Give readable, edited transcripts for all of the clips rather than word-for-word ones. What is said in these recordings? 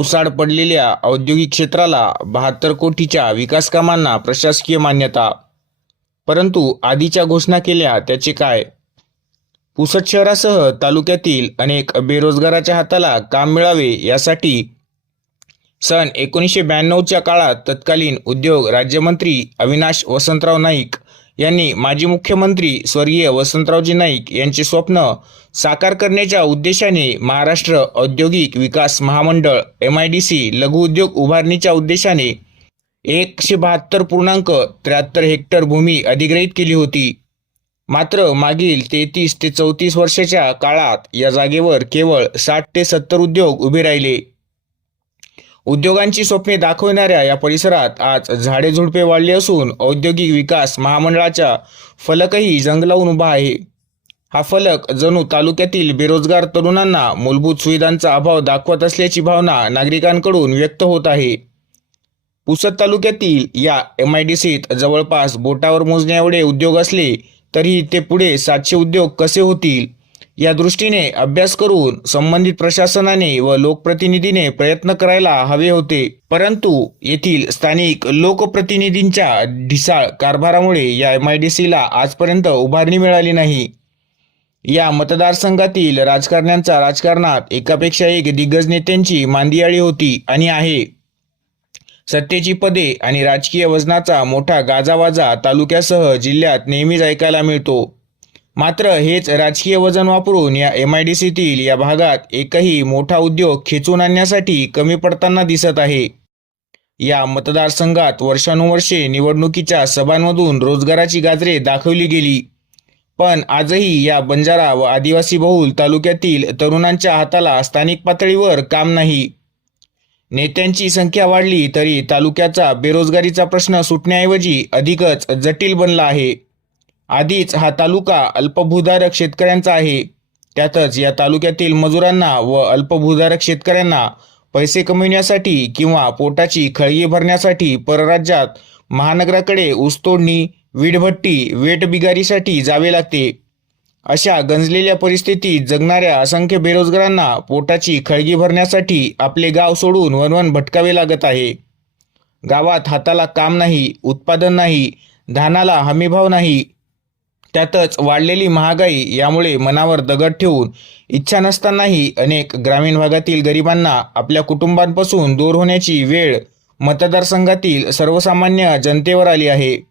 ओसाड पडलेल्या औद्योगिक क्षेत्राला 72 कोटीच्या विकास कामांना प्रशासकीय मान्यता. परंतु आधीच्या घोषणा केल्या त्याचे काय? पुसद शहरासह तालुक्यातील अनेक बेरोजगाराच्या हाताला काम मिळावे यासाठी सन 1992च्या काळात तत्कालीन उद्योग राज्यमंत्री अविनाश वसंतराव नाईक यांनी माजी मुख्यमंत्री स्वर्गीय वसंतरावजी नाईक यांचे स्वप्न साकार करण्याच्या उद्देशाने महाराष्ट्र औद्योगिक विकास महामंडळ MIDC लघु उद्योग उभारणीच्या उद्देशाने 172.73 हेक्टर भूमी अधिग्रहित केली होती. मात्र मागील 33 ते 34 वर्षाच्या काळात या जागेवर केवळ 60 ते 70 उद्योग उभे राहिले. उद्योगांची स्वप्ने दाखवणाऱ्या या परिसरात आज झाडे झुडपे वाढली असून औद्योगिक विकास महामंडळाचा फलकही जंगलावून उभा आहे. हा फलक जणू तालुक्यातील बेरोजगार तरुणांना मूलभूत सुविधांचा अभाव दाखवत असल्याची भावना नागरिकांकडून व्यक्त होत आहे. पुसद तालुक्यातील या MIDCत जवळपास बोटावर मोजण्या एवढे उद्योग असले तरी ते पुढे 700 उद्योग कसे होतील या दृष्टीने अभ्यास करून संबंधित प्रशासनाने व लोकप्रतिनिधीने प्रयत्न करायला हवे होते. परंतु येथील स्थानिक लोकप्रतिनिधींच्या ढिसाळ कारभारामुळे या MIDCला आजपर्यंत उभारणी मिळाली नाही. या मतदारसंघातील राजकारण्यांचा राजकारणात एकापेक्षा एक दिग्गज नेत्यांची मांदियाळी होती आणि आहे. सत्तेची पदे आणि राजकीय वजनाचा मोठा गाजावाजा तालुक्यासह जिल्ह्यात नेहमीच ऐकायला मिळतो. मात्र हेच राजकीय वजन वापरून या MIDCतील या भागात एकही मोठा उद्योग खेचून आणण्यासाठी कमी पडताना दिसत आहे. या मतदारसंघात वर्षानुवर्षे निवडणुकीच्या सभांमधून रोजगाराची गाजरे दाखवली गेली, पण आजही या बंजारा व आदिवासी बहुल तालुक्यातील तरुणांच्या हाताला स्थानिक पातळीवर काम नाही. नेत्यांची संख्या वाढली तरी तालुक्याचा बेरोजगारीचा प्रश्न सुटण्याऐवजी अधिकच जटिल बनला आहे. आधीच हा तालुका अल्पभूधारक शेतकऱ्यांचा आहे. त्यातच या तालुक्यातील मजुरांना व अल्पभूधारक शेतकऱ्यांना पैसे कमविण्यासाठी किंवा पोटाची खळगी भरण्यासाठी परराज्यात महानगराकडे ऊसतोडणी, वीटभट्टी, वेठबिगारीसाठी जावे लागते. अशा गंजलेल्या परिस्थितीत जगणाऱ्या असंख्य बेरोजगारांना पोटाची खळगी भरण्यासाठी आपले गाव सोडून वणवण भटकावे लागत आहे. गावात हाताला काम नाही, उत्पादन नाही, धानाला हमीभाव नाही. त्यातच वाढलेली महागाई यामुळे मनावर दगड ठेवून इच्छा नसतानाही अनेक ग्रामीण भागातील गरिबांना आपल्या कुटुंबांपासून दूर होण्याची वेळ मतदारसंघातील सर्वसामान्य जनतेवर आली आहे.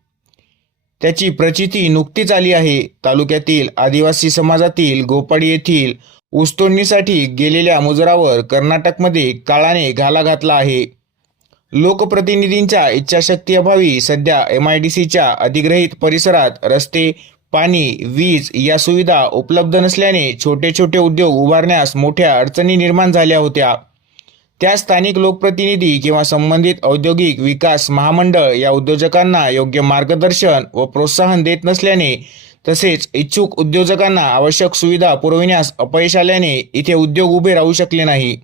त्याची प्रचिती नुकतीच आली आहे. तालुक्यातील आदिवासी समाजातील गोपाडी येथील ऊसतोडणीसाठी गेलेल्या मजुरावर कर्नाटकमध्ये काळाने घाला घातला आहे. लोकप्रतिनिधींच्या इच्छाशक्ती अभावी सध्या MIDCच्या अधिग्रहित परिसरात रस्ते, पाणी, वीज या सुविधा उपलब्ध नसल्याने छोटे छोटे उद्योग उभारण्यास मोठ्या अडचणी निर्माण झाल्या होत्या. त्या स्थानिक लोकप्रतिनिधी किंवा संबंधित औद्योगिक विकास महामंडळ या उद्योजकांना योग्य मार्गदर्शन व प्रोत्साहन देत नसल्याने तसेच इच्छुक उद्योजकांना आवश्यक सुविधा पुरविण्यास अपयश आल्याने इथे उद्योग उभे राहू शकले नाही.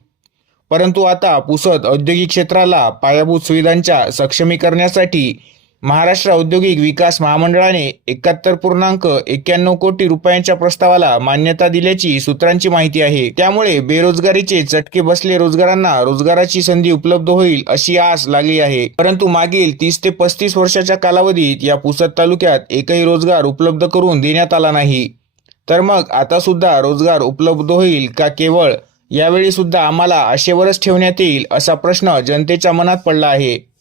परंतु आता पुसद औद्योगिक क्षेत्राला पायाभूत सुविधांच्या सक्षमीकरणासाठी महाराष्ट्र औद्योगिक विकास महामंडळाने 71.91 कोटी रुपयांच्या प्रस्तावाला मान्यता दिल्याची सूत्रांची माहिती आहे. त्यामुळे बेरोजगारीचे चटके बसले रोजगारांना रोजगाराची संधी उपलब्ध होईल अशी आस लागली आहे. परंतु मागील 30 ते 35 वर्षाच्या कालावधीत या पुसद तालुक्यात एकही रोजगार उपलब्ध करून देण्यात आला नाही. तर मग आता सुद्धा रोजगार उपलब्ध होईल का केवळ यावेळी सुद्धा आम्हाला आशेवरच ठेवण्यात येईल असा प्रश्न जनतेच्या मनात पडला आहे.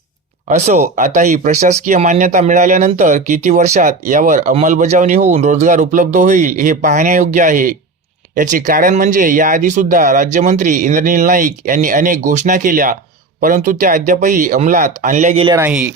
असो, आता ही प्रशासकीय मान्यता मिळाल्यानंतर किती वर्षात यावर अंमलबजावणी होऊन रोजगार उपलब्ध होईल हे पाहण्यायोग्य आहे. याचे कारण म्हणजे याआधी सुद्धा राज्यमंत्री इंद्रनील नाईक यांनी अनेक घोषणा केल्या, परंतु त्या अद्यापही अंमलात आणल्या गेल्या नाही.